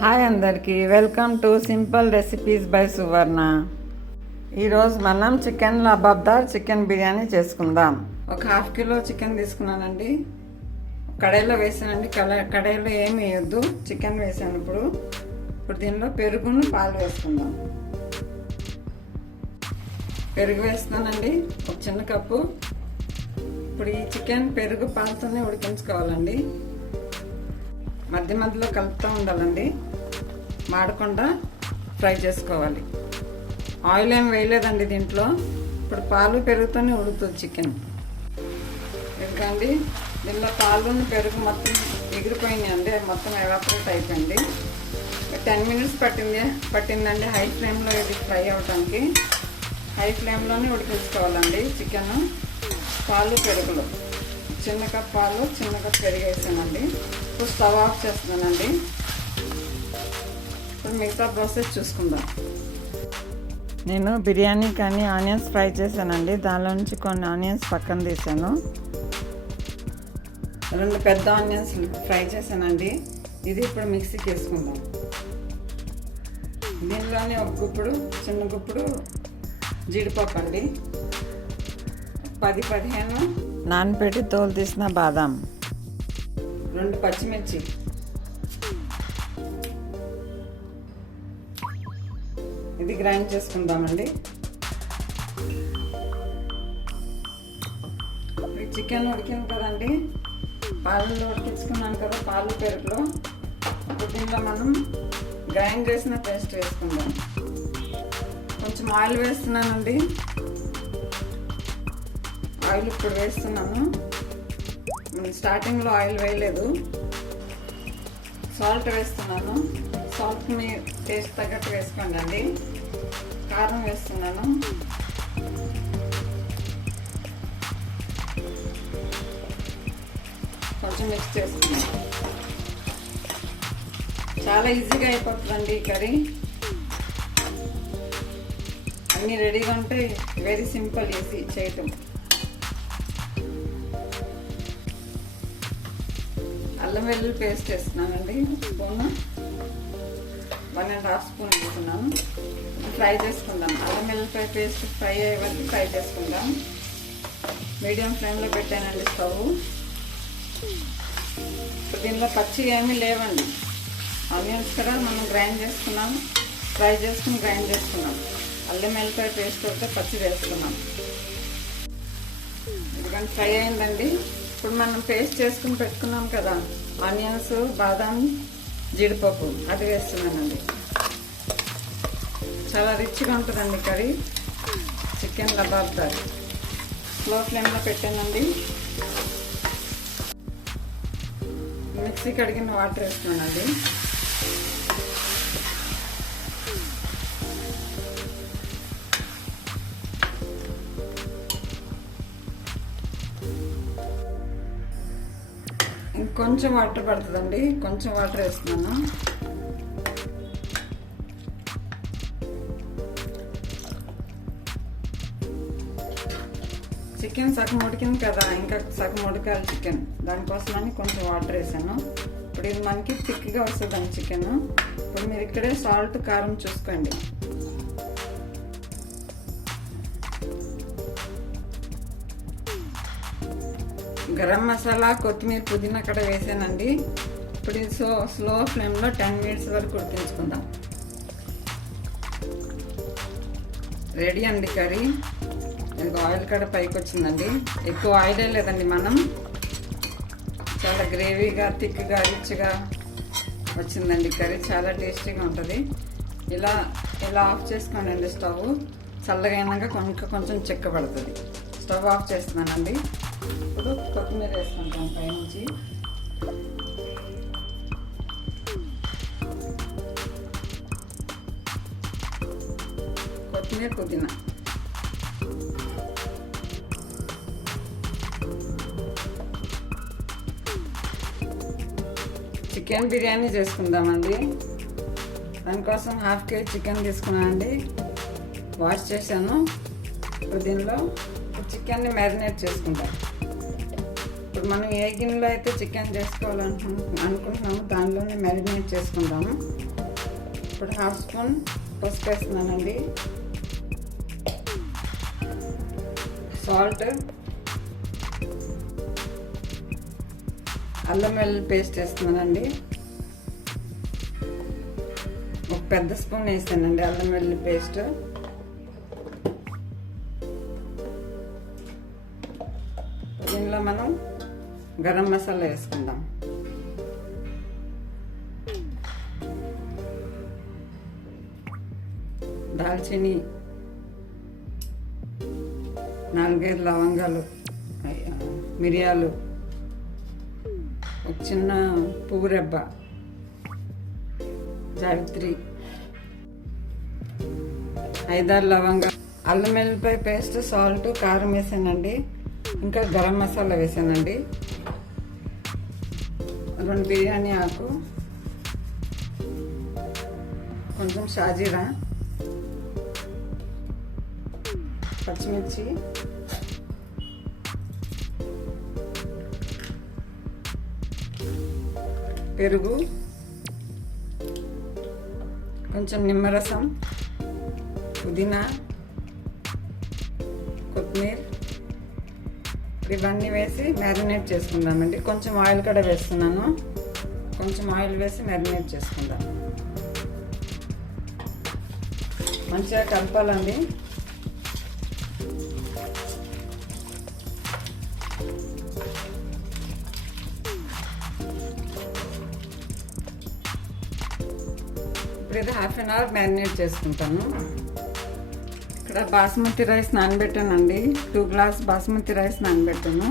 Hi అందరికీ, welcome to simple recipes by Suvarna. ఈరోజు మనం చికెన్ లబాబ్దార్ చికెన్ బిర్యానీ చేసుకుందాం. ఒక ½ కిలో చికెన్ తీసుకున్నానండి. కడాయిలో వేసానండి. కడాయిలో ఏమి వేయొద్దు, చికెన్ వేసాను. ఇప్పుడు దీనిలో పెరుగును పాలు వేసుకుందాం. పెరుగు వేస్తున్నానండి, ఒక చిన్న కప్పు. ఇప్పుడు ఈ చికెన్ పెరుగు పాలతోనే ఉడికించుకోవాలండి. మధ్య మధ్యలో కలుపుతూ ఉండాలండి, మాడకుండా ఫ్రై చేసుకోవాలి. ఆయిల్ ఏం వేయలేదండి దీంట్లో. ఇప్పుడు పాలు పెరుగుతూనే ఉడుకుతుంది చికెన్. ఎందుకండి దీనిలో పాలు పెరుగు మొత్తం ఎగిరిపోయినాయండి, మొత్తం ఎవాపరేట్ అయిపోయింది. 10 మినిట్స్ పట్టిందండి హై ఫ్లేమ్లో ఇది ఫ్రై అవ్వడానికి. హై ఫ్లేమ్లోనే ఉడికించుకోవాలండి చికెన్. పాలు పెరుగులో చిన్న కప్ పాలు, చిన్న కప్ పెరుగు వేసానండి. ఇప్పుడు స్టవ్ ఆఫ్ చేస్తున్నానండి. ఇప్పుడు మిగతా ప్రాసెస్ చూసుకుందాం. నేను బిర్యానీ కానీ ఆనియన్స్ ఫ్రై చేశానండి. దానిలో నుంచి కొన్ని ఆనియన్స్ పక్కన తీసాను. 2 పెద్ద ఆనియన్స్ ఫ్రై చేశానండి. ఇది ఇప్పుడు మిక్సీకి వేసుకుందాం. దీనిలోనే ఒక గుప్పుడు, చిన్న గుప్పుడు జీడిపప్పు అండి, 10-15 నానపెట్టి తోలు తీసిన బాదాం, 2 పచ్చిమిర్చి, ఇది గ్రైండ్ చేసుకుందామండి. చికెన్ ఉడికింది కదండి, పాలలో ఉడికించుకున్నాను కదా, పాలు పెరుగులో. ఇప్పుడు దీంట్లో మనం గ్రైండ్ చేసిన పేస్ట్ వేసుకుందాం. కొంచెం ఆయిల్ వేస్తున్నానండి. ఆయిల్ ఇప్పుడు వేస్తున్నాను. స్టార్టింగ్లో ఆయిల్ వేయలేదు. సాల్ట్ వేస్తున్నాను. సాల్ట్ మీ టేస్ట్ తగ్గట్టు వేసుకోండి అండి. కారం వేస్తున్నాను. కొంచెం మిక్స్ చేసుకున్నాను. చాలా ఈజీగా అయిపోతుందండి ఈ కర్రీ. అన్నీ రెడీగా ఉంటే వెరీ సింపుల్, ఈజీ చేయటం. అల్లం వెల్లుల్లి పేస్ట్ వేస్తున్నానండి, స్పూన్, 1.5 స్పూన్ వేస్తున్నాను. ఫ్రై చేసుకుందాం. అల్లం వెల్లుల్లిపాయ పేస్ట్ ఫ్రై అయ్యే వరకు ఫ్రై చేసుకుందాం. మీడియం ఫ్లేమ్లో పెట్టానండి స్టవ్. దీనిలో పచ్చి ఏమీ లేవండి. ఆనియన్స్ కూడా మనం గ్రైండ్ చేసుకున్నాం, ఫ్రై చేసుకుని గ్రైండ్ చేసుకున్నాం. అల్లం వెల్లుల్లిపాయ పేస్ట్ అయితే పచ్చి వేసుకున్నాం. ఎందుకంటే ఫ్రై అయిందండి. ఇప్పుడు మనం పేస్ట్ చేసుకుని పెట్టుకున్నాం కదా ఆనియన్స్, బాదాం, జీడిపప్పు, అది వేస్తున్నానండి. చాలా రిచ్గా ఉంటుందండి కర్రీ చికెన్ లబాబ్దార్. స్లో ఫ్లేమ్లో పెట్టానండి. మిక్సీ కడిగిన వాటర్ వేస్తున్నానండి. ఇంకొంచెం వాటర్ పడుతుందండి, కొంచెం వాటర్ వేస్తున్నాను. చికెన్ సగం ఉడికింది కదా, ఇంకా సగం ఉడకాలి చికెన్. దానికోసమని కొంచెం వాటర్ వేసాను. ఇప్పుడు ఇది మనకి థిక్గా వస్తుందండి చికెన్. ఇప్పుడు మీరు ఇక్కడే సాల్ట్, కారం చూసుకోండి. గరం మసాలా, కొత్తిమీర, పుదీనా కూడా వేసానండి. ఇప్పుడు ఇది స్లో ఫ్లేమ్లో 10 మినిట్స్ వరకు ఉడికించుకుందాం. రెడీ అండి కర్రీ. ఇది ఆయిల్ కూడా పైకి వచ్చిందండి. ఎక్కువ ఆయిలే లేదండి. మనం చాలా గ్రేవీగా, థిక్గా, రిచ్గా వచ్చిందండి కర్రీ. చాలా టేస్టీగా ఉంటుంది. ఇలా ఆఫ్ చేసుకోండి స్టవ్. చల్లగా అయినాక కొంచెం చిక్కబడుతుంది. స్టవ్ ఆఫ్ చేస్తున్నానండి. ఇప్పుడు కొత్తిమీర వేసుకుంటాం పైనుంచి. కొత్తిమీర, పుదీనా. చికెన్ బిర్యానీ చేసుకుందామండి. దానికోసం ½ కేజీ చికెన్ తీసుకున్నానండి. వాష్ చేశాను. ఇప్పుడు దీనిలో చికెన్ని మ్యారినేట్ చేసుకుంటాం. ఇప్పుడు మనం ఏ గిన్నెలో అయితే చికెన్ చేసుకోవాలనుకుంటున్నామో దానిలోనే మ్యారినేట్ చేసుకుందాము. ఇప్పుడు 1/2 స్పూన్ పసుపు వేస్తున్నానండి, సాల్ట్, అల్లం వెల్లుల్లి పేస్ట్ వేస్తున్నానండి, ఒక పెద్ద స్పూన్ వేసానండి అల్లం వెల్లుల్లి పేస్ట్. దీనిలో మనం గరం మసాలా వేసుకుందాం. దాల్చిని, 4-5 లవంగాలు, మిరియాలు, ఒక చిన్న పువ్వు రెబ్బ, జావిత్రి, 5-6 లవంగాలు, అల్లం వెల్లుల్లిపాయ పేస్ట్, సాల్ట్, కారం వేసానండి, ఇంకా గరం మసాలా వేసానండి, 2 బిర్యానీ ఆకు, కొంచెం షాజీరా, పచ్చిమిర్చి, పెరుగు, కొంచెం నిమ్మరసం, పుదీనా, కొత్తిమీర, ఇవన్నీ వేసి మ్యారినేట్ చేసుకుందామండి. కొంచెం ఆయిల్ కూడా వేస్తున్నాను, కొంచెం ఆయిల్ వేసి మ్యారినేట్ చేసుకుందాం. మంచిగా కలపాలండి. ఇప్పుడు ఇది 1/2 అవర్ మ్యారినేట్ చేసుకుంటాను. ఇక్కడ బాస్మతి రైస్ నానబెట్టానండి, 2 గ్లాస్ బాస్మతి రైస్ నానబెట్టాను,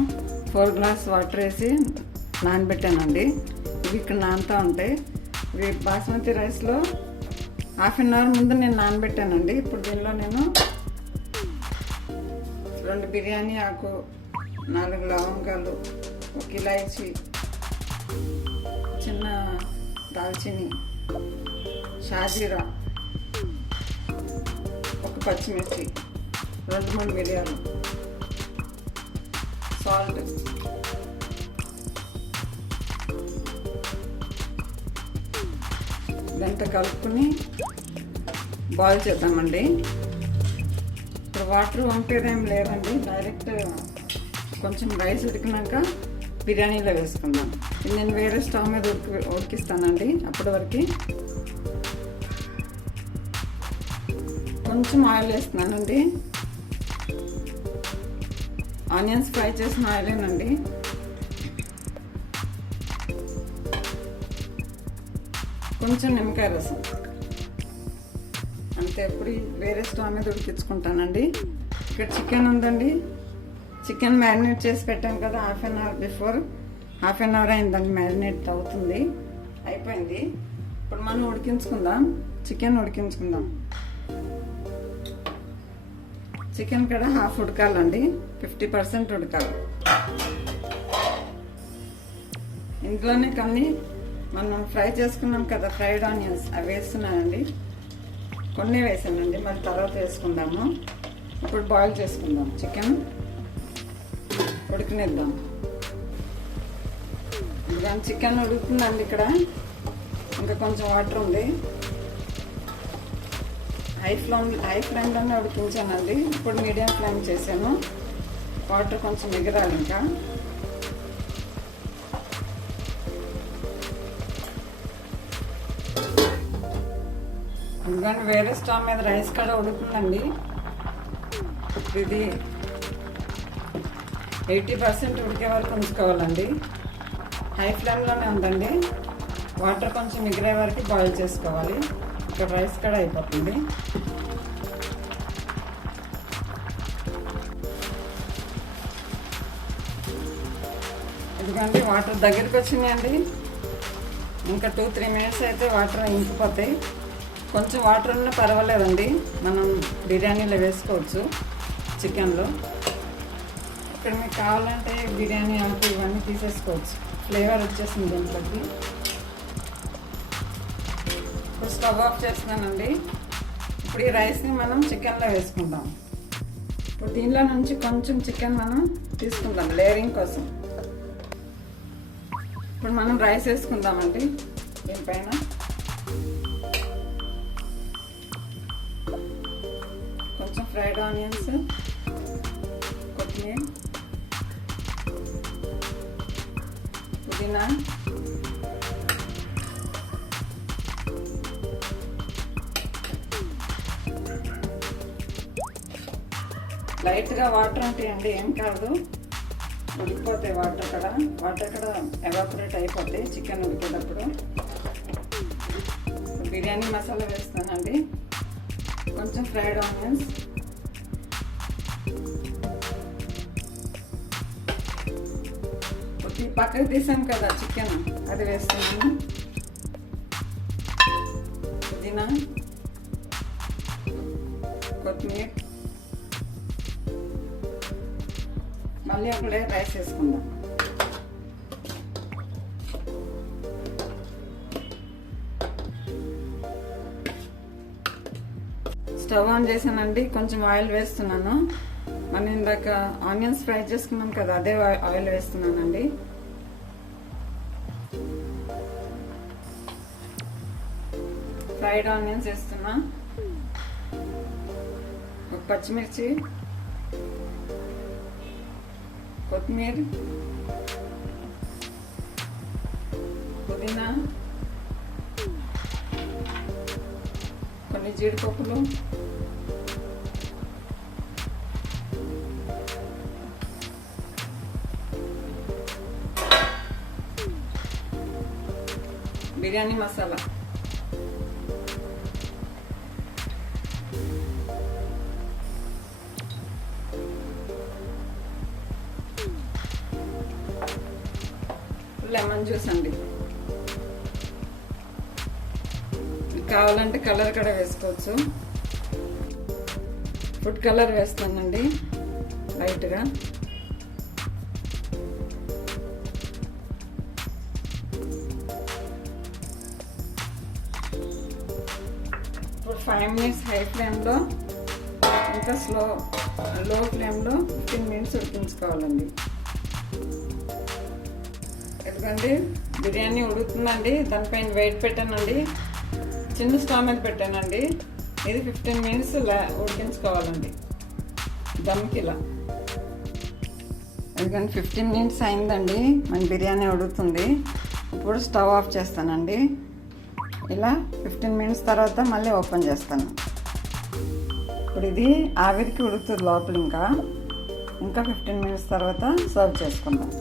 4 గ్లాస్ వాటర్ వేసి నానబెట్టానండి. ఇవి ఇక్కడ నానుతూ ఉంటాయి. ఇవి బాస్మతి రైస్లో 1/2 అవర్ ముందు నేను నానబెట్టానండి. ఇప్పుడు దీనిలో నేను 2 బిర్యానీ ఆకు, 4 లవంగాలు, 1 ఇలాయచి, చిన్న దాల్చిని, షాజీరా, 1 పచ్చిమిర్చి, 2-3 మిరియాలు, సాల్ట్, ఇదంతా కలుపుకుని బాయిల్ చేద్దామండి. ఇప్పుడు వాటర్ వంపేదేం లేదండి, డైరెక్ట్ కొంచెం రైస్ ఉడికినాక బిర్యానీలో వేసుకుందాం. ఇది నేను వేరే స్టవ్ మీద ఉడికిస్తానండి. అప్పటి వరకు కొంచెం ఆయిల్ వేస్తున్నానండి, ఆనియన్స్ ఫ్రై చేసిన ఆయిలేనండి. కొంచెం నిమ్మకాయ రసం అంతే. ఎప్పుడు వేరే స్టవ్ మీద ఉడికించుకుంటానండి. ఇక్కడ చికెన్ ఉందండి, చికెన్ మ్యారినేట్ చేసి పెట్టాను కదా 1/2 అవర్ బిఫోర్, 1/2 అవర్ అయిందండి మ్యారినేట్ అవుతుంది, అయిపోయింది. ఇప్పుడు మనం ఉడికించుకుందాం, చికెన్ ఉడికించుకుందాం. చికెన్ కూడా హాఫ్ ఉడకాలండి, 50% ఉడకాలి. ఇంట్లోనే కొన్ని మనం ఫ్రై చేసుకున్నాం కదా ఫ్రైడ్ ఆనియన్స్, అవి వేస్తున్నానండి. కొన్ని వేసానండి, మళ్ళీ తర్వాత వేసుకుందాము. ఇప్పుడు బాయిల్ చేసుకుందాం, చికెన్ ఉడికినిద్దాం. దాని చికెన్ ఉడుకుతుందండి. ఇక్కడ ఇంకా కొంచెం వాటర్ ఉంది. హై ఫ్లేమ్లోనే ఉడికించానండి. ఇప్పుడు మీడియం ఫ్లేమ్ చేశాను. వాటర్ కొంచెం ఎగరాలి. ఇంకా ఎందుకంటే వేరే స్టవ్ మీద రైస్ కూడా ఉడుకుతుందండి. ఇది 80% ఉడికే వరకు ఉంచుకోవాలండి. హై ఫ్లేమ్లోనే ఉందండి. వాటర్ కొంచెం మిగిలే వరకు బాయిల్ చేసుకోవాలి. ఇక్కడ రైస్ కూడా అయిపోతుంది. ఎందుకంటే వాటర్ దగ్గరికి వచ్చినాయండి. ఇంకా 2-3 మినిట్స్ అయితే వాటర్ ఇంకిపోతాయి. కొంచెం వాటర్ ఉన్నా పర్వాలేదండి, మనం బిర్యానీలో వేసుకోవచ్చు చికెన్లో. ఇక్కడ మీకు కావాలంటే బిర్యానీ ఆకు ఇవన్నీ తీసేసుకోవచ్చు, ఫ్లేవర్ వచ్చేసింది దీంట్లోకి. ఇప్పుడు స్టవ్ ఆఫ్ చేస్తున్నానండి. ఇప్పుడు ఈ రైస్ని మనం చికెన్లో వేసుకుందాం. ఇప్పుడు దీనిలో నుంచి కొంచెం చికెన్ మనం తీసుకుందాం లేయరింగ్ కోసం. ఇప్పుడు మనం రైస్ వేసుకుందామండి దీనిపైన. కొంచెం ఫ్రైడ్ ఆనియన్స్, కొత్తిమీర, పుదీనా, లైట్గా వాటర్ ఉంటాయండి, ఏం కాదు, ఉడికిపోతాయి వాటర్ అక్కడ ఎవాపరేట్ అయిపోతాయి చికెన్ ఉడికేటప్పుడు. బిర్యానీ మసాలా వేస్తానండి, కొంచెం ఫ్రైడ్ ఆనియన్స్, పక్కకు తీసాం కదా చికెన్, అది వేస్తున్నాను. పుదీనా, కొత్తిమీర, మళ్ళీ ఒక లేయర్ రైస్ వేసుకుందాం. స్టవ్ ఆన్ చేశానండి, కొంచెం ఆయిల్ వేస్తున్నాను. మనం ఇందాక ఆనియన్స్ ఫ్రై చేసుకున్నాం కదా, అదే ఆయిల్ వేస్తున్నానండి. ఫ్రైడ్ ఆనియన్స్ వేస్తున్నా, ఒక పచ్చిమిర్చి, కొత్తిమీర, పుదీనా, కొన్ని జీడిపప్పులు, బిర్యానీ మసాలా, లెమన్ జ్యూస్ అండి. కావాలంటే కలర్ కూడా వేసుకోవచ్చు. ఫుడ్ కలర్ వేస్తానండి లైట్గా. ఇప్పుడు 5 minutes హై ఫ్లేమ్లో, ఇంకా లో ఫ్లేమ్లో 15 minutes ఉడికించుకోవాలండి. ఎందుకంటే బిర్యానీ ఉడుకుతుందండి, దానిపైన వెయిట్ పెట్టానండి, చిన్న స్టవ్ మీద పెట్టానండి. ఇది 15 minutes ఉడికించుకోవాలండి దమ్కి ఇలా. ఎందుకంటే 15 minutes అయిందండి, మన బిర్యానీ ఉడుకుతుంది. ఇప్పుడు స్టవ్ ఆఫ్ చేస్తానండి. ఇలా 15 minutes తర్వాత మళ్ళీ ఓపెన్ చేస్తాను. ఇప్పుడు ఇది ఆవిరికి ఉడుకుతుంది లోపల. ఇంకా 15 minutes తర్వాత సర్వ్ చేసుకుందాం.